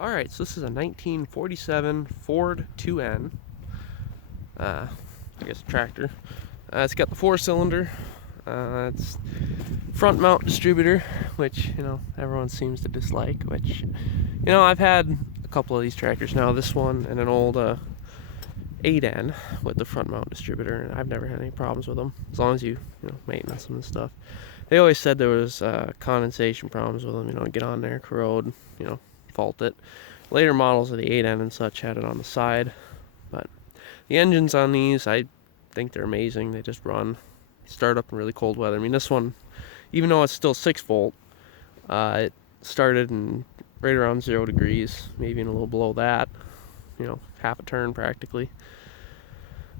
Alright, so this is a 1947 Ford 2N, I guess tractor. It's got the 4-cylinder, it's front mount distributor, which, everyone seems to dislike, which, I've had a couple of these tractors now, this one and an old 8N with the front mount distributor, and I've never had any problems with them, as long as you maintenance them and stuff. They always said there was condensation problems with them, get on there, corrode, fault it. Later models of the 8N and such had it on the side, but the engines on these, I think they're amazing. They just start up in really cold weather. I mean, this one, even though it's still 6-volt, it started in right around 0 degrees, maybe even a little below that, half a turn practically.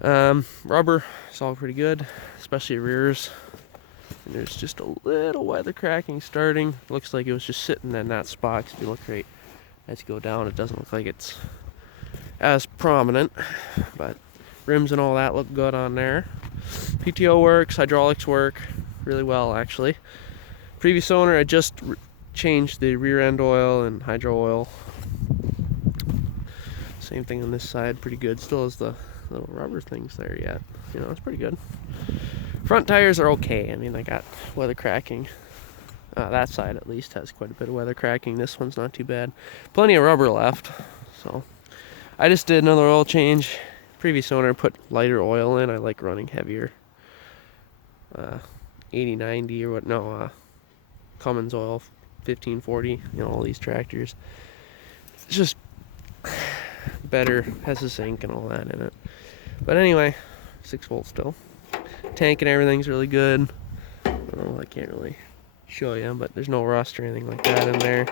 Rubber is all pretty good, especially rears. And there's just a little weather cracking starting. Looks like it was just sitting in that spot. If you look right as you go down, it doesn't look like it's as prominent, but rims and all that look good on there. PTO works, hydraulics work really well actually. Previous owner had just changed the rear end oil and hydro oil. Same thing on this side, pretty good. Still has the little rubber things there yet. It's pretty good. Front tires are okay. I mean, they got weather cracking. That side at least has quite a bit of weather cracking. This one's not too bad. Plenty of rubber left. So I just did another oil change. Previous owner put lighter oil in. I like running heavier. 8090 or what? No, Cummins oil 1540. All these tractors. It's just better. Has a sink and all that in it. But anyway, 6-volt still. Tank and everything's really good. I can't really show you, but there's no rust or anything like that in there.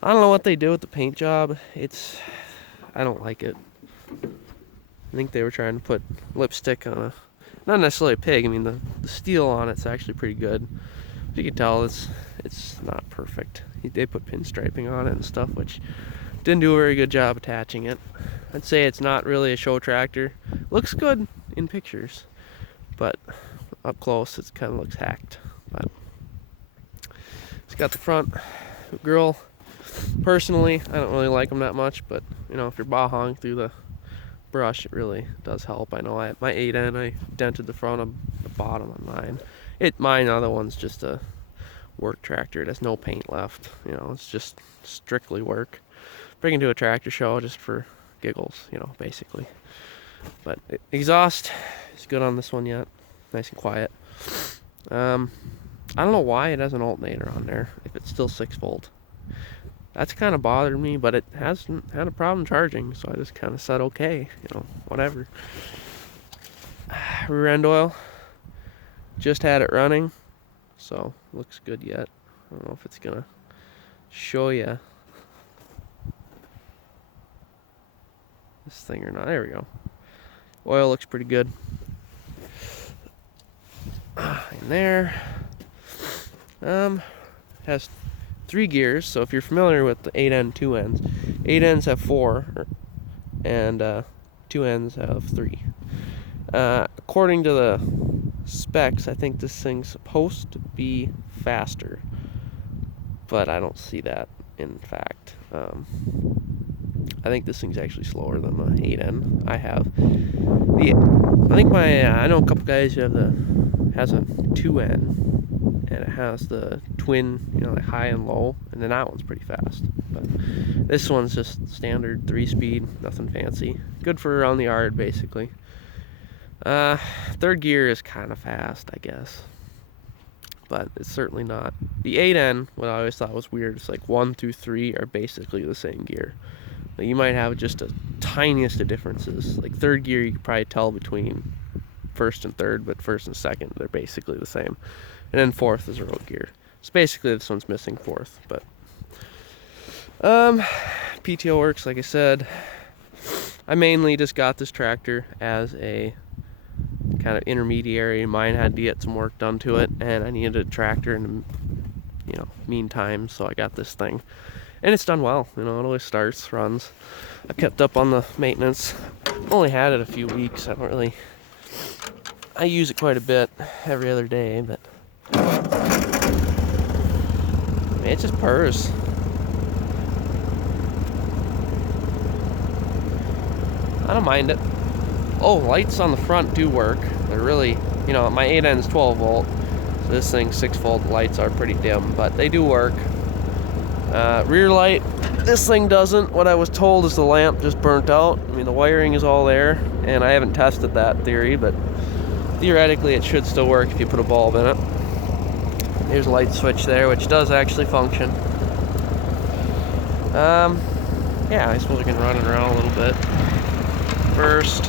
I don't know what they do with the paint job. I don't like it. I think they were trying to put lipstick on not necessarily a pig. I mean, the steel on it's actually pretty good. But you can tell it's not perfect. They put pinstriping on it and stuff, which didn't do a very good job attaching it. I'd say it's not really a show tractor. Looks good in pictures, but up close it kind of looks hacked. But it's got the front grill. Personally, I don't really like them that much, but if you're bahong through the brush, it really does help. I know my 8N, I dented the front of the bottom on mine. Mine other one's just a work tractor. It has no paint left. It's just strictly work. Bring it to a tractor show just for giggles, basically. But exhaust is good on this one yet. Nice and quiet. I don't know why it has an alternator on there if it's still 6-volt. That's kind of bothered me, but it hasn't had a problem charging, so I just kind of said okay, whatever. Rear end oil, just had it running, so looks good yet. I don't know if it's gonna show you this thing or not. There we go. Oil looks pretty good. In there, has 3 gears. So if you're familiar with the 8N 2Ns, 8Ns have 4, and 2Ns have 3. According to the specs, I think this thing's supposed to be faster, but I don't see that in fact. I think this thing's actually slower than the 8N I have. I know a couple guys who has a 2N, and it has the twin, like high and low, and then that one's pretty fast. But this one's just standard 3-speed, nothing fancy. Good for around the yard, basically. Third gear is kind of fast, I guess, but it's certainly not. The 8N, what I always thought was weird, it's like 1 through 3 are basically the same gear. Like you might have just the tiniest of differences. Like third gear, you could probably tell between first and third, but first and second, they're basically the same. And then fourth is road gear. So basically this one's missing fourth, but PTO works, like I said. I mainly just got this tractor as a kind of intermediary. Mine had to get some work done to it, and I needed a tractor in the meantime, so I got this thing. And it's done well, it always starts, runs. I kept up on the maintenance. Only had it a few weeks. I use it quite a bit every other day, but it just purrs. I don't mind it. Oh, lights on the front do work. They're really, you know, my 8N is 12 volt. So this thing's 6 volt. Lights are pretty dim, but they do work. Rear light, this thing doesn't. What I was told is the lamp just burnt out. I mean, the wiring is all there, and I haven't tested that theory, but theoretically it should still work if you put a bulb in it. There's a light switch there, which does actually function. Yeah, I suppose I can run it around a little bit. First,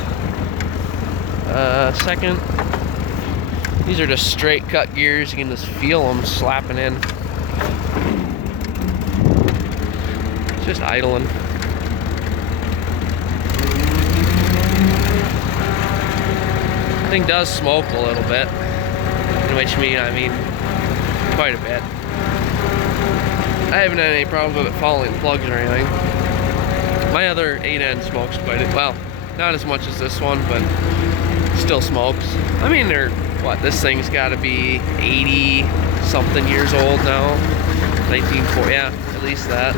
second, these are just straight cut gears. You can just feel them slapping in. It's just idling. The thing does smoke a little bit, which I mean quite a bit. I haven't had any problem with it falling plugs or anything. My other 8N smokes quite a well, not as much as this one, but still smokes. I mean, this thing's got to be 80 something years old now. 1940, yeah, at least that.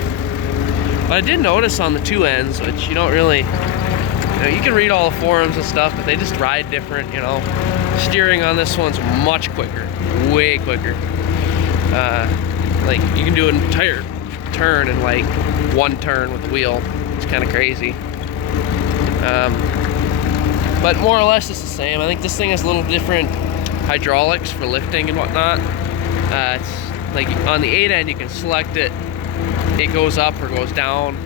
But I did notice on the 2Ns, which you don't really, you can read all the forums and stuff, but they just ride different, you know. Steering on this one's much quicker, way quicker. Like, you can do an entire turn in like one turn with the wheel. It's kind of crazy. But more or less it's the same. I think this thing has a little different hydraulics for lifting and whatnot. It's like on the 8N you can select it. It goes up or goes down,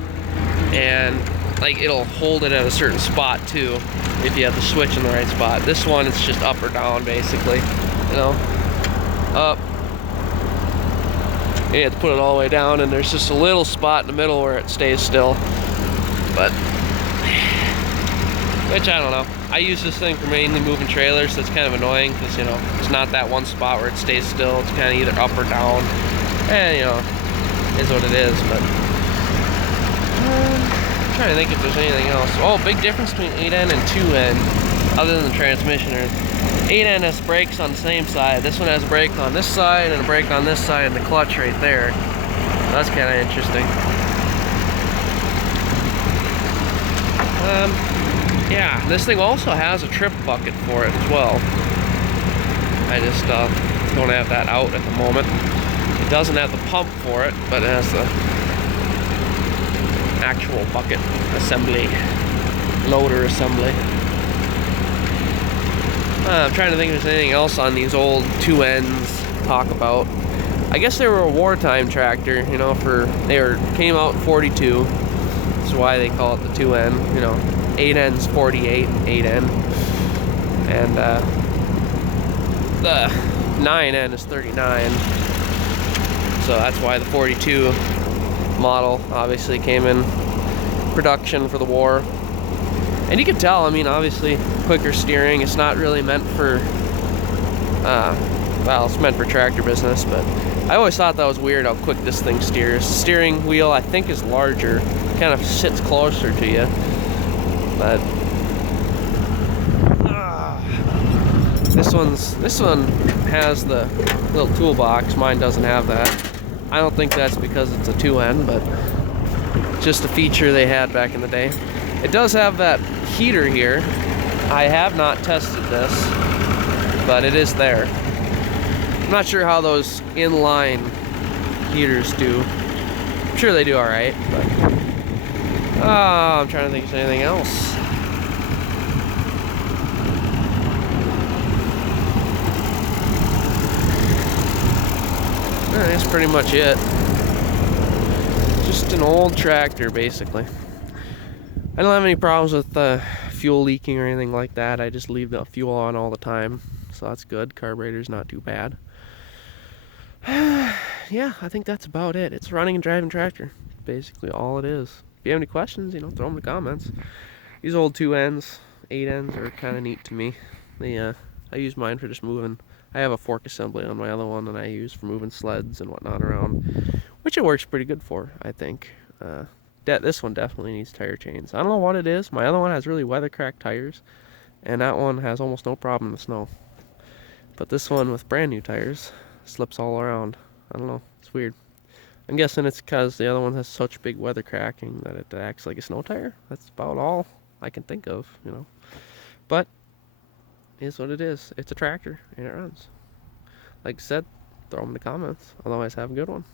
and like it'll hold it at a certain spot too if you have the switch in the right spot. This one, it's just up or down basically, you know. Up. You have to put it all the way down, and there's just a little spot in the middle where it stays still. But, which I don't know. I use this thing for mainly moving trailers, so it's kind of annoying because, you know, it's not that one spot where it stays still. It's kind of either up or down. And, you know, it is what it is, but I'm trying to think if there's anything else. Oh, big difference between 8N and 2N, other than the transmission. 8N has brakes on the same side. This one has a brake on this side and a brake on this side, and the clutch right there. That's kind of interesting. Yeah, this thing also has a trip bucket for it as well. I just don't have that out at the moment. It doesn't have the pump for it, but it has the actual bucket assembly, loader assembly. I'm trying to think if there's anything else on these old 2Ns to talk about. I guess they were a wartime tractor, you know, came out in 42. That's why they call it the 2N, you know. 8N's 48, 8N. And the 9N is 39. So that's why the 42 model obviously came in production for the war. And you can tell, I mean, obviously, quicker steering. It's not really meant for, well, it's meant for tractor business, but I always thought that was weird how quick this thing steers. The steering wheel, I think, is larger, kind of sits closer to you, but this one has the little toolbox. Mine doesn't have that. I don't think that's because it's a 2N, but just a feature they had back in the day. It does have that heater here. I have not tested this, but it is there. I'm not sure how those inline heaters do. I'm sure they do alright, but I'm trying to think of anything else. That's pretty much it. Just an old tractor, basically. I don't have any problems with fuel leaking or anything like that. I just leave the fuel on all the time, so that's good. Carburetor's not too bad. Yeah, I think that's about it. It's a running and driving tractor, basically all it is. If you have any questions, you know, throw them in the comments. These old 2Ns, 8Ns are kind of neat to me. I use mine for just moving. I have a fork assembly on my other one that I use for moving sleds and whatnot around, which it works pretty good for, I think. This one definitely needs tire chains. I don't know what it is. My other one has really weather-cracked tires, and that one has almost no problem in the snow. But this one with brand new tires slips all around. I don't know. It's weird. I'm guessing it's because the other one has such big weather cracking that it acts like a snow tire. That's about all. I can think of, But it is what it is. It's a tractor and it runs. Like I said, throw them in the comments. Otherwise, have a good one.